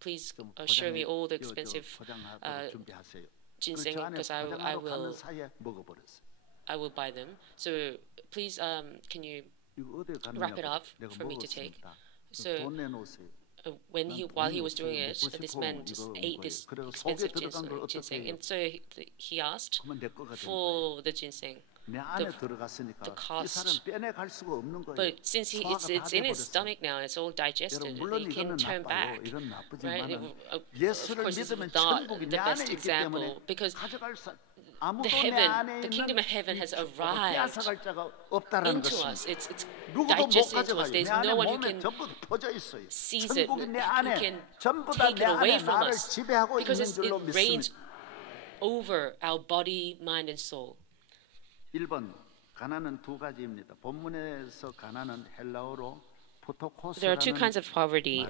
please 좀 show me all the 요, 저 expensive 포장하도록 준비하세요. ginseng 그 저 안에 because I 포장하러 가는 will 사이에 먹어버렸어요. I will buy them. So please can you 이거 어디 wrap it 가느냐고 up 내가 for me to take. 먹었습니다. So 돈 내놓으세요. when while he was doing it, 먹고 this 싶어 man just 이거 온 ate 거예요. this 그래서 expensive 속에 들어간 걸 어떻게 ginseng, 해요? and so he asked 그러면 내 거가 되는 거예요. for the ginseng. 내 안에 the 들어갔으니까 이 cost. 사람 빼내갈 수가 없는 거예요. But since it's in his stomach now, it's all digested. 여러분 물론 He can 이거는 turn 나빠요. back. 이건 Right? 나쁘지만 Of 예수를 course, this is 믿으면 not 천국이 내 the 안에 best 있기 때문에 example because 가져갈 the 아무도 내 heaven, 안에 the kingdom 있는 of heaven has 이 축복을 arrived 빼앗아갈 자가 없다라는 into 것입니다. us. It's 누구도 못 digested into 가져가요. us. There's 내 안에 no one who 몸에 can 전부 퍼져 있어요. seize it, 천국이 내 who 안에 can 전부 다 take 내 it away 안에 from 나를 us 지배하고 있는 because 줄로 it reigns 믿습니다. over our body, mind, and soul. 1번 가난은 두 가지입니다. 본문에서 가난은 헬라어로 There are two 포토코스라는 kinds of poverty.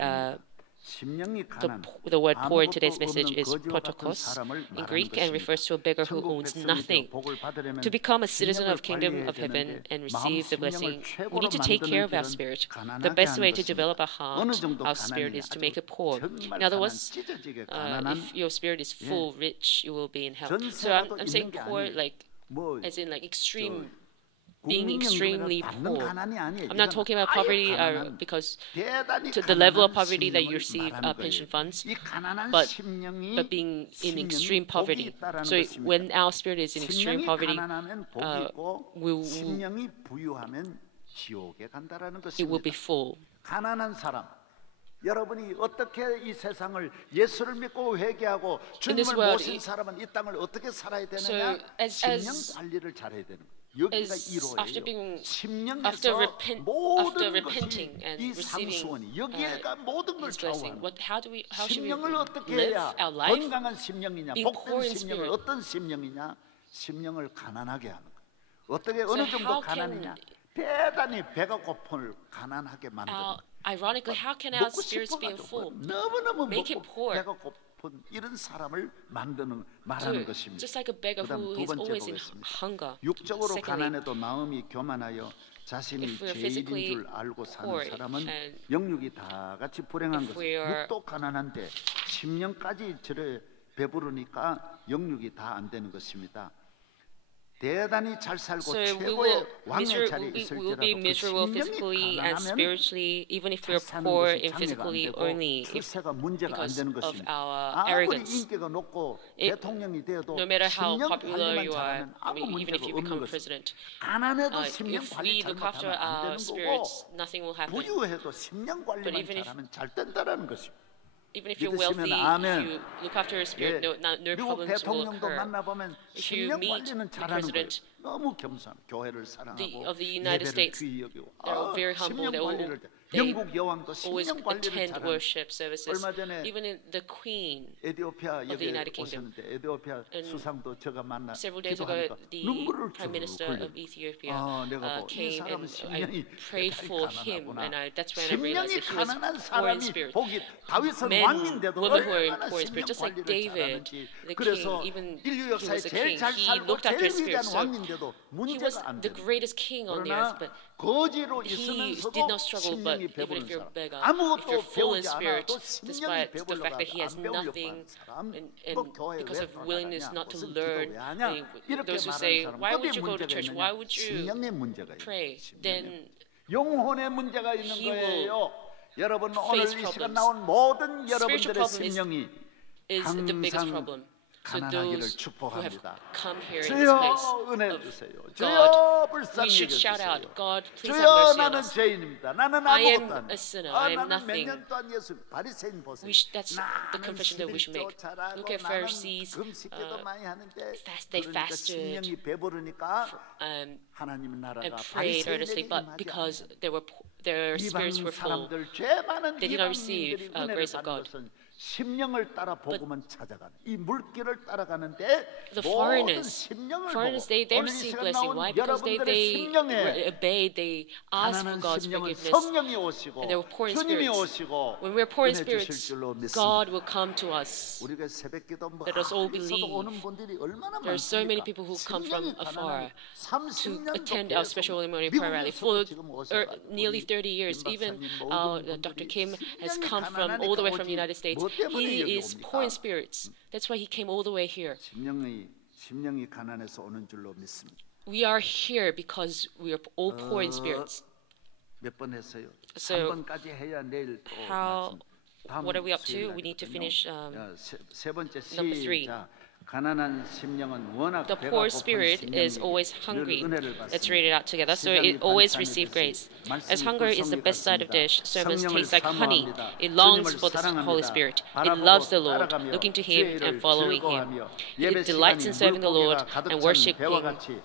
심령이 가난 The word poor in 아무것도 today's message 없는 is 거지와 같은 protokos 사람을 in 말하는 Greek and 것입니다. refers to a beggar who 천국 owns 백성이 nothing. 되어 복을 받으려면 To become a citizen 심령을 of kingdom 관리해야 of heaven 되는데 and 마음 receive the 심령을 blessing, we 최고로 need to take care 만드는 of our 길은 spirit. The 가난하게 best way 하는 to develop our 것입니다. 어느 heart, 정도 our spirit, 가난이냐 is to 아주 make it poor. 정말 In other 가난, words, 찢어지게 가난한 if your spirit is full, rich, you will be in hell. 전 So 세계도 I'm saying 있는 게 poor, 아니에요. like 뭐 as in like extreme, being extremely 국민연금이나 받는 poor. 가난이 아니에요. I'm not 이건 talking about 아예 poverty 가난한 because 대단히 to the level of 가난한 poverty that 심령을 you receive 말하는 pension 거예요. funds, 이 가난한 but 심령이 being in 심령이 extreme 복이 poverty. 있다라는 So 것입니다. when our spirit is in extreme 심령이 poverty, 가난하면 복이 있고 심령이 부유하면 지옥에 간다라는 it will be 것입니다. full. 가난한 사람 여러분이 어떻게 이 세상을 예수를 믿고 회개하고 주님을 this world, 모신 사람은 이 땅을 어떻게 살아야 되느냐? So 심령 관리를 잘해야 되는 거예요. 여기가 after being 1호예요. 심령에서 after 모든 repenting 것이 and 이 receiving 상수원이 여기에가 모든 걸 His blessing. 좌우하는 How should we 심령을 어떻게 live 해야 our life? 건강한 심령이냐 being poor 복된 in 심령을 spirit. 어떤 심령이냐 심령을 가난하게 하는 거예요. 어떻게 So 어느 정도 how can 가난이냐 대단히 배가 고픔을 가난하게 만드는 거예요. Ironically, how can our 먹고 spirits be 싶어가지고 full? 너무너무 Make it 먹고 poor. 배가 고픈 이런 사람을 말하는 So, 것입니다. just like a beggar 그다음 who 두 is 번째 always in 보겠습니다. hunger. 육적으로 Secondly, 가난해도 마음이 교만하여 자신이 if we're 죄인인 physically 줄 알고 사는 poor 사람은 and 영육이 다 같이 불행한 if 것을 we are- 육도 가난한데 심령까지 저래 배부르니까 영육이 다 안 되는 것입니다. 대단히 잘 살고 So we 최고의 will, 왕의 자리에 will be 있을지라도 그 miserable physically 심령이 and 가난하면 spiritually, even if we're 잘 사는 poor 것이 and 장애가 안 physically 되고 only if, 출세가 문제가 안 because 되는 of 것입니다. our 아무리 arrogance. 인기가 높고 It- 대통령이 되어도 No matter how 심령 popular 관리만 you are, 잘하면 아무 even if 문제가 you 없는 become 것입니다. president, 가난해도 심령 if 관리 we look after 잘못하면 안 our 되는 spirits, 거고 nothing will happen. 부유해도 심령 관리만 even if- 잘하면 잘 된다라는 것입니다. Even if you're 믿으시면 wealthy, 아멘. if you look after your spirit, 예, no 미국 problems will 대통령도 occur. 만나보면 If you 심령 meet 관리는 the 잘하는 거예요. president 너무 겸손, 교회를 사랑하고 of the United 예배를 States, 귀히 여기고 they're very humble. 심령 They 관리를 they 영국 여왕도 always 심령 관리를 attend 잘하는 worship services. 얼마 전에 Even in the Queen, 에티오피아 of the 여기 United Kingdom. 오셨는데 에티오피아 And 수상도 제가 만나 several days ago, 기도하니까 the 눈물을 Prime Minister 흘려. of Ethiopia 내가 이 came 사람은 and I 심령이 prayed for him, 가난하구나. and that's when I realized 심령이 that he was 가난한 poor in 사람이 spirit. 보기 다윗은 Men, 왕인데도 women who are in 얼마나 poor 심령 spirit, just like 관리를 David, 잘하는지. the 그래서 king, even 인류 he 역사에 was a 제일 king. 잘 He 살고 looked after 제일 his spirit. 위대한 So 왕인데도 he was 문제가 안 the 되는 거예요. greatest king on the 그러나 earth, but 거지로 he 있으면서도 did not struggle. But 심령이 even 배부른 if you're 사람, beggar, if 아무것도 you're full in 배우지 spirit, 않아도 심령이 despite the 배불러가 fact that he has 안 배우려고 nothing, 하는 사람, and 뭐 교회 because 왜 of willingness 돌아가냐, not to 무슨 learn, 기도 왜 하냐, 이렇게 those who 말하는 say, 사람 why 어디 would you go to 문제가 church? 있느냐? Why would you 심령의 문제가 pray? 있는 Then 영혼의 문제가 있는 he will 거예요. 여러분 오늘 이 face 시간 problems. 나온 모든 Spiritual 여러분들의 problem is- 심령이 is the biggest 항상 problem. So 가난하기를 those who have 축복합니다. come here in this 주여 place 은혜 of 주세요. God, 주여 불쌍히 we should shout 여겨주세요. out, God, please have 주여 mercy on 나는 us. 죄인입니다. 나는 I am 아무것도 안 a sinner. 돼. I am 나는 몇 nothing. 년 동안 예수 바리새인 보세요. That's the confession that we should make. Look at Pharisees. 금식기도 많이 하는데 They 그러니까 fasted, 심령이 배부르니까 하나님 and 나라가 prayed earnestly, 바리새인에게 but 임하지 because 않아요. their spirits 이방 were full, 사람들 죄 많은 they did not receive 이방인들이 은혜를 grace of 받는 God. 것은 심령을 따라 복음은 찾아가는 이 물길을 따라가는데 The 모든 심령을 foreigners, 보고 they 오늘 이 receive 시간 blessing. 나온 Why? Because 여러분들의 심령에 obeyed, they asked for 가난한 God's 심령은 forgiveness. 성령이 오시고 And they were poor in 주님이 spirits. 오시고 When we're poor in 은혜 spirits, 주실 줄로 믿습니다. God will come to us. 우리가 새벽기도 Let us all 멀리서도 believe. 오는 분들이 얼마나 There are so many 많습니까? people who come from 심령이 afar 가난한 to 30년도 attend our special morning prayer rally. For nearly 30 years, even Dr. Kim has come from all the way from the United States. He is poor in spirits. That's why he came all the way here. 심령이 가난해서 오는 줄로 믿습니다. We are here because we are all poor in spirits. 몇 번 했어요? So, 3번까지 해야 내일 또 how- 다음 what are we up 수요일 to? We need to 날이거든요. finish, 세 번째 number 3. 시작. 가난한 심령은 워낙 The 배가 poor 고픈 spirit is 심령이기 always 늘 hungry. 은혜를 Let's 받습니다. read it out together. So it always receive grace. As hunger is the best side of dish, sermons taste like honey. It longs for the Holy Spirit. It loves the Lord, looking to Him and following Him. It delights in serving the Lord and worshiping.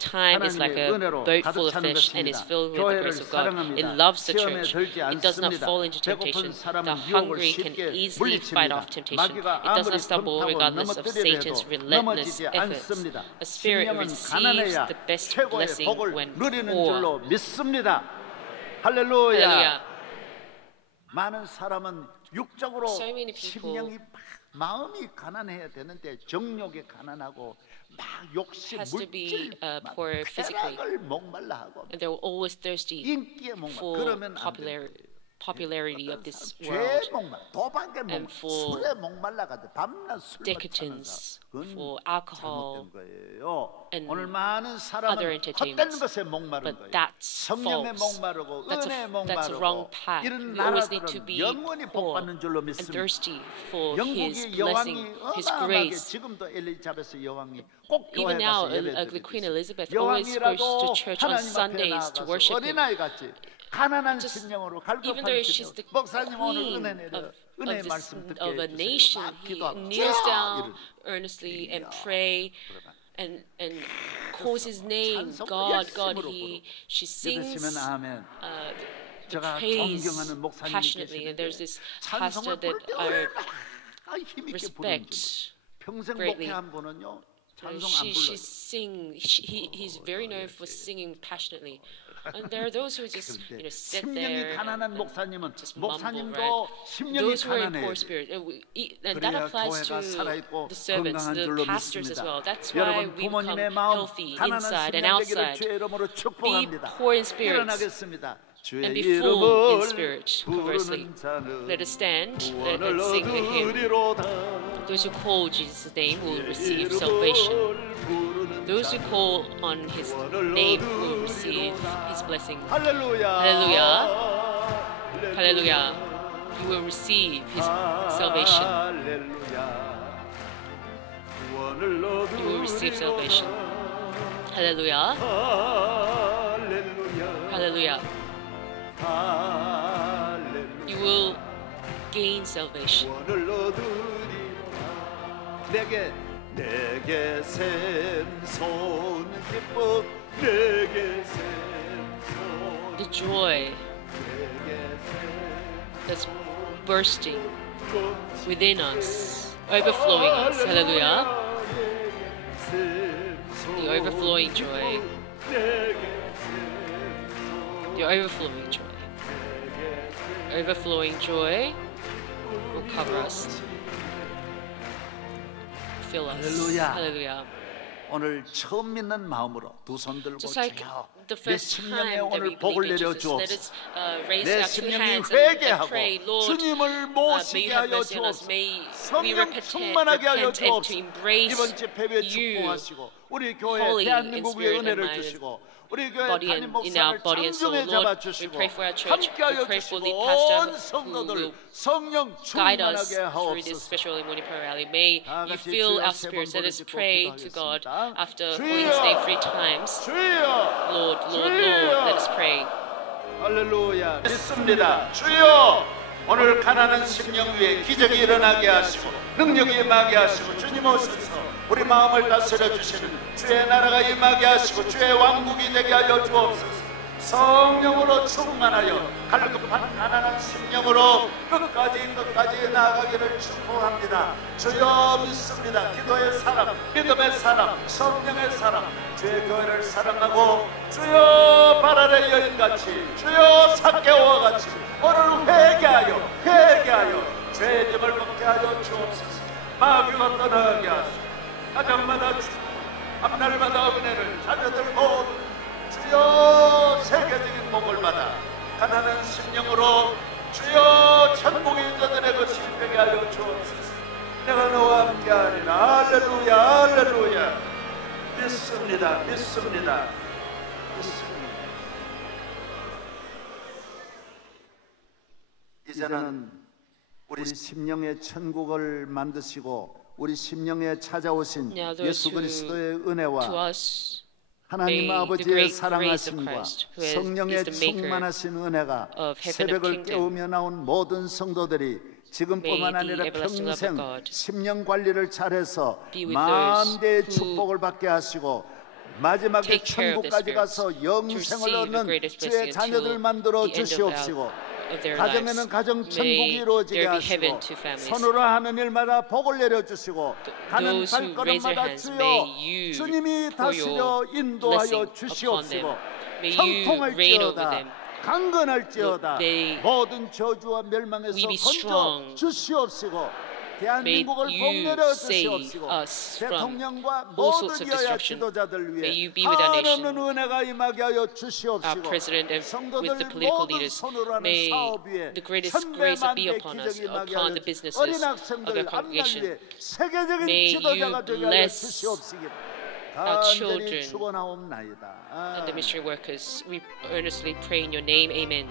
Time is like a boat full of fish and is filled with the grace of God. It loves the church. It does not fall into temptation. The hungry can easily fight off temptation. It does not stumble regardless of Satan's relentless efforts. A spirit receives the best blessing when 누리는 poor. 줄로 믿습니다. 할렐루야. Hallelujah. 많은 사람은 육적으로 So many people- 심령이 마음이 가난해야 되는데 정욕에 가난하고 막 욕심, Has to be, 물질, 막 poor physically. 쾌락을 목말라 하고 And they're always thirsty 인기에 목말라. for 그러면 안 돼. popularity of this 죄 world, 목말, 도박에 목말, and for 술에 목말라가지고 밤낮 술 먹자는 decadence, 그건 for alcohol, 잘못된 거예요. and 오늘 많은 other 사람은 entertainments. 헛되는 것에 목마른 But 거예요. that's 성령에 false. 목마르고 That's 은혜에 a wrong 목마르고 path. 이런 We always need to 나라들은 be 영원히 복 poor 받는 줄로 and 믿습니다. thirsty for His 영국의 blessing, 여왕이 His 어마어마하게 grace. 지금도 엘리자베스 여왕이 꼭 Even 교회 now, 가서 예배 the Queen 드리고 Elizabeth always goes to 여왕이라도 church on 하나님 앞에 Sundays to 나가서 worship Him. 어린아이 같이 가난한 Just- 심령으로 Even 갈급한 though she's 심령. the 목사님 오늘 queen 은혜 내려 of 은혜의 말씀 듣게 a 해주세요. nation, 막 he 기도하고 kneels 주여! down 이러는. earnestly and pray and calls His name, 찬송을 God, God. 열심으로 She sings 믿으시면 아멘. the 제가 praise 존경하는 목사님이 passionately, and there's 계시는데 this pastor 찬송을 that 부를 때 I 얼마나 힘있게 부르는지 respect. 평생 greatly. 목회한 분은요 찬송 안 불러요. He's very known for singing passionately. And there are those who just 그런데 sit 심령이 there 가난한 and 목사님은 just mumble, 목사님도 right? 심령이 Those who are in 가난해요. poor spirit, and that 그래야 applies to 교회가 살아있고 the servants, 건강한 the 줄로 pastors as 믿습니다. well. That's why 여러분 we become 부모님의 마음 healthy 가난한 inside and 심령 되기를 outside. 주의 이름으로 Be 축복합니다. poor in spirits 일어나겠습니다. 주의 and be full in 이름을 spirit. Conversely, 부르는 자는 let us stand 구원을 and sing the hymn. 얻으리로다. Those who call Jesus' name will 주의 receive 이름을 salvation. 부르는 Those who call on His name will receive His blessing. 할렐루야. Hallelujah. Hallelujah. You will receive His salvation. You will receive salvation. Hallelujah. Hallelujah. You will gain salvation. 내게 샘솟는 기쁨 내게 샘솟는 The joy that's bursting within us, overflowing us. Hallelujah. The overflowing joy. The overflowing joy. Overflowing joy will cover us. Fill us. Hallelujah. Hallelujah. 오늘 처음 믿는 마음으로 두 손 들고 Just like 주여 the 내 first 심령에 time that 오늘 we 복을 believed in 내려 Jesus, let us 주옵소서. raise 내 our two 심령이 hands and 회개하고 pray, Lord, 주님을 may 모시게 you have 하여 mercy on us. 주옵소서. May we 성령 repent 충만하게 하여 and to 주옵소서. embrace 이번 집회에 you, 축복하시고 우리 교회 holy 대한민국 in 위에 spirit and 은혜를 mind, 주시고 우리 교회 body 담임 and in our 목사를 body and soul. 장중에 Lord, we 잡아주시고 pray for our church. 함께하여 We pray for 주시고 the pastor 온 who 성도들 will 성령 guide us 충만하게 through this 하옵소서. special morning prayer rally. May 다 you 같이 fill 주여 our 세 번 spirits. Let us 부르짖고 pray to God 기도하겠습니다. after 주여! Holy Day 3 times. 주여 Lord, Lord, 주여! Lord, let us pray. 할렐루야 믿습니다. 주여 오늘 가난한 심령 위에 기적이 일어나게 하시고 능력이 임하게 하시고 주님 오셔서 우리 마음을 다스려 주시는 주의 나라가 임하게 하시고 주의 왕국이 되게 하여 주옵소서. 성령으로 충만하여 갈급한 가난한 심령으로 끝까지 나아가기를 축복합니다. 주여 믿습니다. 기도의 사람, 믿음의 사람, 성령의 사람, 주의 교회를 사랑하고 주여 바랄의 여인같이 주여 삭개오와 같이 오늘 회개하여 죄의 짐을 벗게 하여 주옵소서. 마귀가 떠나게 하시고 가정마다 앞날마다 은혜를 자녀들 모두 주여 세계적인 복을 받아 가난한 심령으로 주여 천국의 인자들의 것이 되게 하여 주옵소서. 내가 너와 함께하리라. 할렐루야 할렐루야. 믿습니다. 이제는 우리 심령의 천국을 만드시고 우리 심령에 찾아오신 Now those 예수 who 그리스도의 to 은혜와 us 하나님 may the 아버지의 great grace of 사랑하심과 Christ, who is 성령의 the maker 충만하신 은혜가 of heaven and 새벽을 kingdom, 깨우며 나온 모든 성도들이 지금뿐만 may the 아니라 everlasting love 평생 of God 심령 관리를 잘해서 be with 만대의 those who 축복을 받게 하시고 마지막에 take care of their 천국까지 spirits, 가서 to 영생을 receive the 얻는 greatest 주의 blessing 자녀들 until 만들어 the end 주시옵시고 of their 가정에는 lives. 가정 천국이 May 이루어지게 there be 하시고 heaven to families. 손으로 하는 일마다 복을 내려주시고 가는 Those who raise their 발걸음마다 hands, 주여 may you 주님이 pour 다스려 your 인도하여 blessing upon 주시옵시고 them. May you reign over 형통할지어다 them. 강건할지어다 May 모든 저주와 멸망에서 we be 건져 strong. 주시옵시고 대한민국을 May 복 you 내려 save 주시옵시고 us from 대통령과 all sorts 모든 of 여야 destruction. 지도자들 May 위해 you be with our 한없는 nation, 은혜가 임하게 하여 our 주시옵시고 president and with the 성도들 political 모든 leaders. 손으로 하는 May 사업 위에 the greatest grace be 천대만대 upon us, 기적이 임하게 upon 하여 the businesses 어린 of our 학생들 앞날 congregation. 위해 세계적인 May 지도자가 you 되게 하여 bless 주시옵시기 our 간절히 children 축원하옵나이다. and the missionary workers. We earnestly pray in your name. Amen.